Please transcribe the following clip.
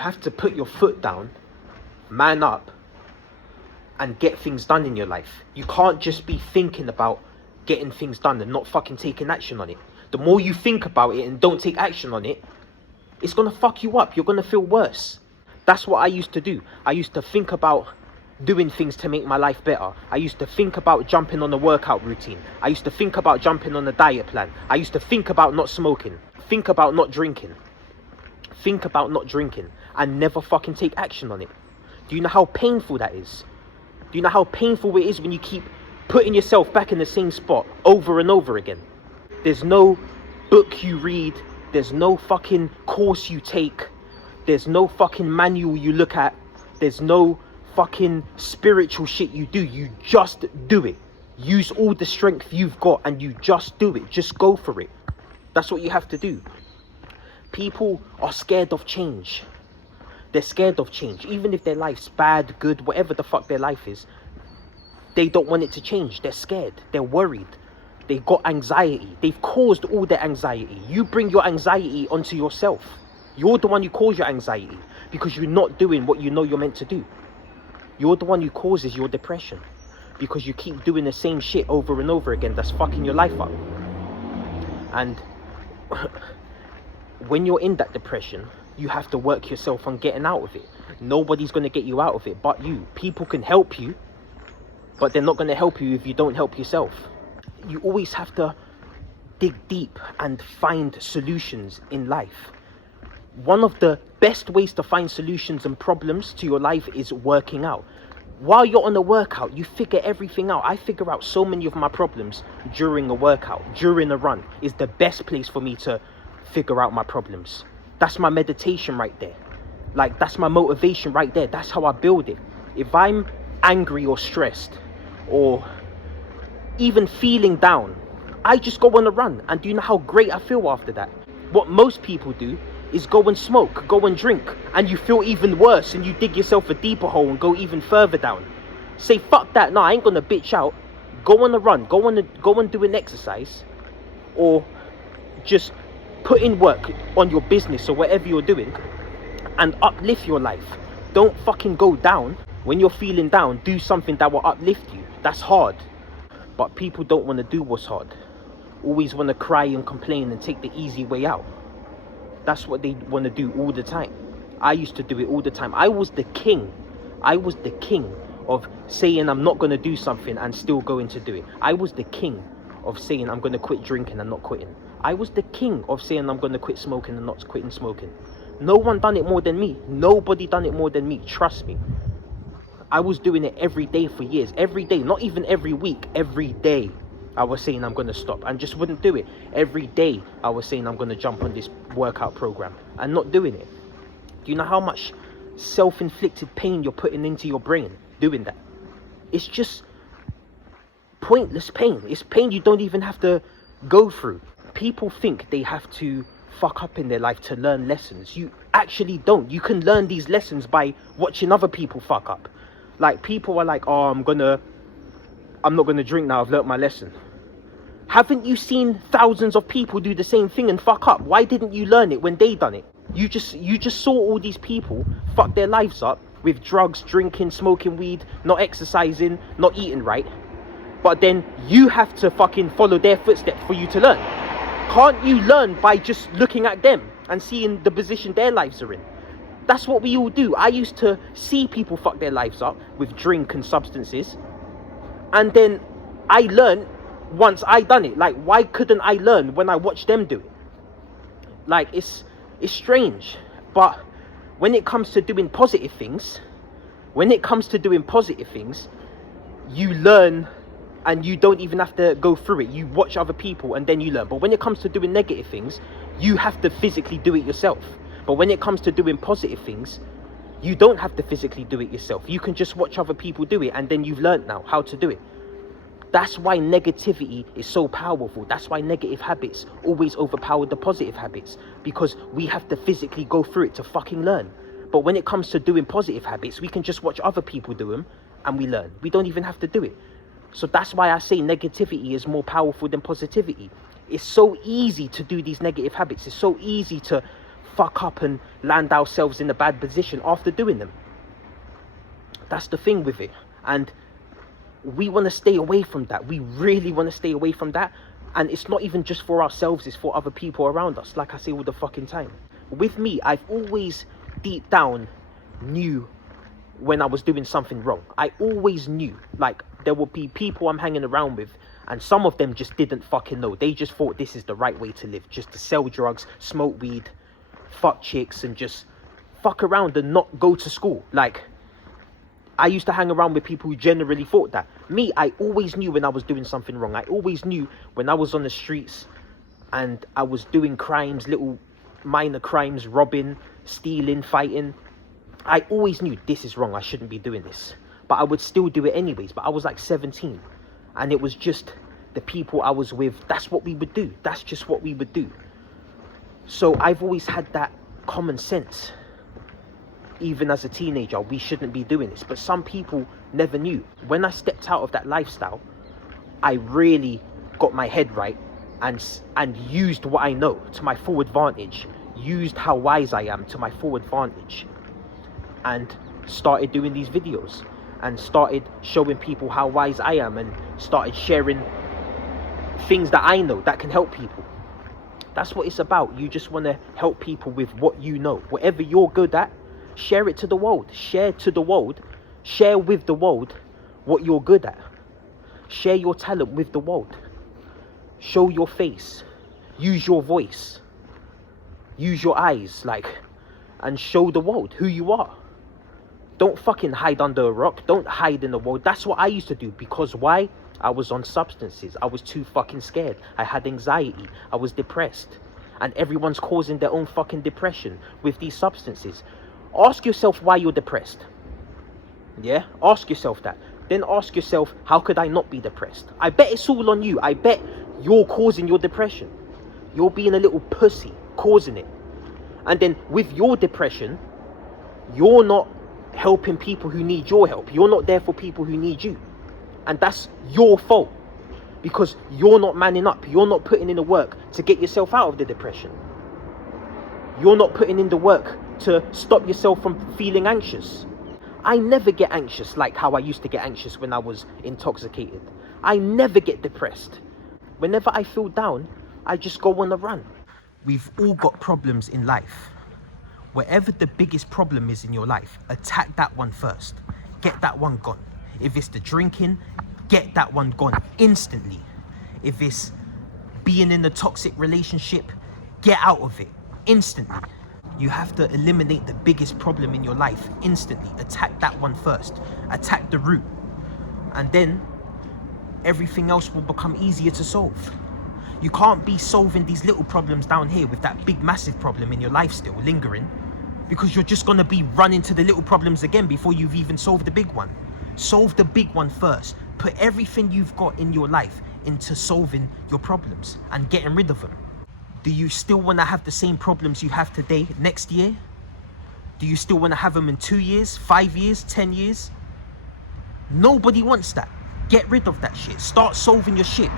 have to put your foot down, man up, and get things done in your life. You can't just be thinking about getting things done and not fucking taking action on it. The more you think about it and don't take action on it, it's gonna fuck you up. You're gonna feel worse. That's what I used to do. I used to think about doing things to make my life better. I used to think about jumping on a workout routine. I used to think about jumping on a diet plan. I used to think about not smoking, think about not drinking, and never fucking take action on it. Do you know how painful that is? Do you know how painful it is when you keep putting yourself back in the same spot over and over again? There's no book you read, there's no fucking course you take, there's no fucking manual you look at, there's no fucking spiritual shit you do. You just do it. Use all the strength you've got and you just do it. Just go for it. That's what you have to do. People are scared of change. They're scared of change. Even if their life's bad, good, whatever the fuck their life is, they don't want it to change. They're scared. They're worried. They've got anxiety. They've caused all their anxiety. You bring your anxiety onto yourself. You're the one who caused your anxiety because you're not doing what you know you're meant to do. You're the one who causes your depression because you keep doing the same shit over and over again that's fucking your life up. And when you're in that depression, you have to work yourself on getting out of it. Nobody's going to get you out of it but you. People can help you, but they're not going to help you if you don't help yourself. You always have to dig deep and find solutions in life. One of the best ways to find solutions and problems to your life is working out. While you're on a workout, you figure everything out. I figure out so many of my problems during a workout, during a run is the best place for me to figure out my problems. That's my meditation right there. Like, that's my motivation right there. That's how I build it. If I'm angry or stressed or even feeling down, I just go on a run. And do you know how great I feel after that? What most people do is go and smoke, go and drink, and you feel even worse and you dig yourself a deeper hole and go even further down. Say, fuck that, no, I ain't gonna bitch out. Go on a run, go and do an exercise, or just put in work on your business or whatever you're doing and uplift your life. Don't fucking go down. When you're feeling down, do something that will uplift you. That's hard. But people don't want to do what's hard. Always want to cry and complain and take the easy way out. That's what they want to do all the time. I used to do it all the time. I was the king. I was the king of saying I'm not going to do something and still going to do it. I was the king of saying I'm going to quit drinking and not quitting. I was the king of saying I'm going to quit smoking and not quitting smoking. No one done it more than me. Nobody done it more than me. Trust me. I was doing it every day for years. Every day. Not even every week. Every day. I was saying I'm going to stop and just wouldn't do it. Every day I was saying I'm going to jump on this workout program and not doing it. Do you know how much self-inflicted pain you're putting into your brain doing that? It's just pointless pain. It's pain you don't even have to go through. People think they have to fuck up in their life to learn lessons. You actually don't. You can learn these lessons by watching other people fuck up. Like, people are like, oh, I'm not going to drink now, I've learnt my lesson. Haven't you seen thousands of people do the same thing and fuck up? Why didn't you learn it when they done it? You just saw all these people fuck their lives up with drugs, drinking, smoking weed, not exercising, not eating right. But then you have to fucking follow their footsteps for you to learn. Can't you learn by just looking at them and seeing the position their lives are in? That's what we all do. I used to see people fuck their lives up with drink and substances. And then I learned once I done it. Like, why couldn't I learn when I watched them do it? Like, it's strange. But when it comes to doing positive things, you learn and you don't even have to go through it. You watch other people and then you learn. But when it comes to doing negative things, you have to physically do it yourself. But when it comes to doing positive things, you don't have to physically do it yourself. You can just watch other people do it and then you've learned now how to do it. That's why negativity is so powerful. That's why negative habits always overpower the positive habits, because we have to physically go through it to fucking learn. But when it comes to doing positive habits, we can just watch other people do them and we learn. We don't even have to do it. So that's why I say negativity is more powerful than positivity. It's so easy to do these negative habits. It's so easy to fuck up and land ourselves in a bad position after doing them. That's the thing with it. And we want to stay away from that. We really want to stay away from that. And it's not even just for ourselves, it's for other people around us, like I say all the fucking time. With me, I've always deep down knew when I was doing something wrong. I always knew. Like, there would be people I'm hanging around with, and some of them just didn't fucking know. They just thought this is the right way to live, just to sell drugs, smoke weed, fuck chicks, and just fuck around and not go to school. Like, I used to hang around with people who generally thought that. Me, I always knew when I was doing something wrong. I always knew when I was on the streets and I was doing crimes, little minor crimes, robbing, stealing, fighting. I always knew this is wrong. I shouldn't be doing this. But I would still do it anyways. But I was like 17. And it was just the people I was with. That's what we would do. That's just what we would do. So I've always had that common sense. Even as a teenager, we shouldn't be doing this. But some people never knew. When I stepped out of that lifestyle, I really got my head right and used what I know to my full advantage. Used how wise I am to my full advantage. And started doing these videos. And started showing people how wise I am. And started sharing things that I know that can help people. That's what it's about. You just want to help people with what you know. Whatever you're good at, share it to the world. Share to the world. Share with the world what you're good at. Share your talent with the world. Show your face. Use your voice. Use your eyes, and show the world who you are. Don't fucking hide under a rock. Don't hide in the world. That's what I used to do. Because why? I was on substances. I was too fucking scared. I had anxiety. I was depressed. And everyone's causing their own fucking depression with these substances. Ask yourself why you're depressed. Yeah? Ask yourself that. Then ask yourself, how could I not be depressed? I bet it's all on you. I bet you're causing your depression. You're being a little pussy, causing it. And then with your depression, you're not helping people who need your help. You're not there for people who need you. And that's your fault. Because you're not manning up. You're not putting in the work to get yourself out of the depression. You're not putting in the work to stop yourself from feeling anxious. I never get anxious like how I used to get anxious when I was intoxicated. I never get depressed. Whenever I feel down, I just go on a run. We've all got problems in life. Whatever the biggest problem is in your life, attack that one first. Get that one gone. If it's the drinking, get that one gone instantly. If it's being in a toxic relationship, get out of it instantly. You have to eliminate the biggest problem in your life instantly. Attack that one first. Attack the root. And then everything else will become easier to solve. You can't be solving these little problems down here with that big massive problem in your life still lingering, because you're just going to be running to the little problems again before you've even solved the big one. Solve the big one first. Put everything you've got in your life into solving your problems and getting rid of them. Do you still want to have the same problems you have today next year? Do you still want to have them in 2 years, 5 years, 10 years? Nobody wants that. Get rid of that shit. Start solving your shit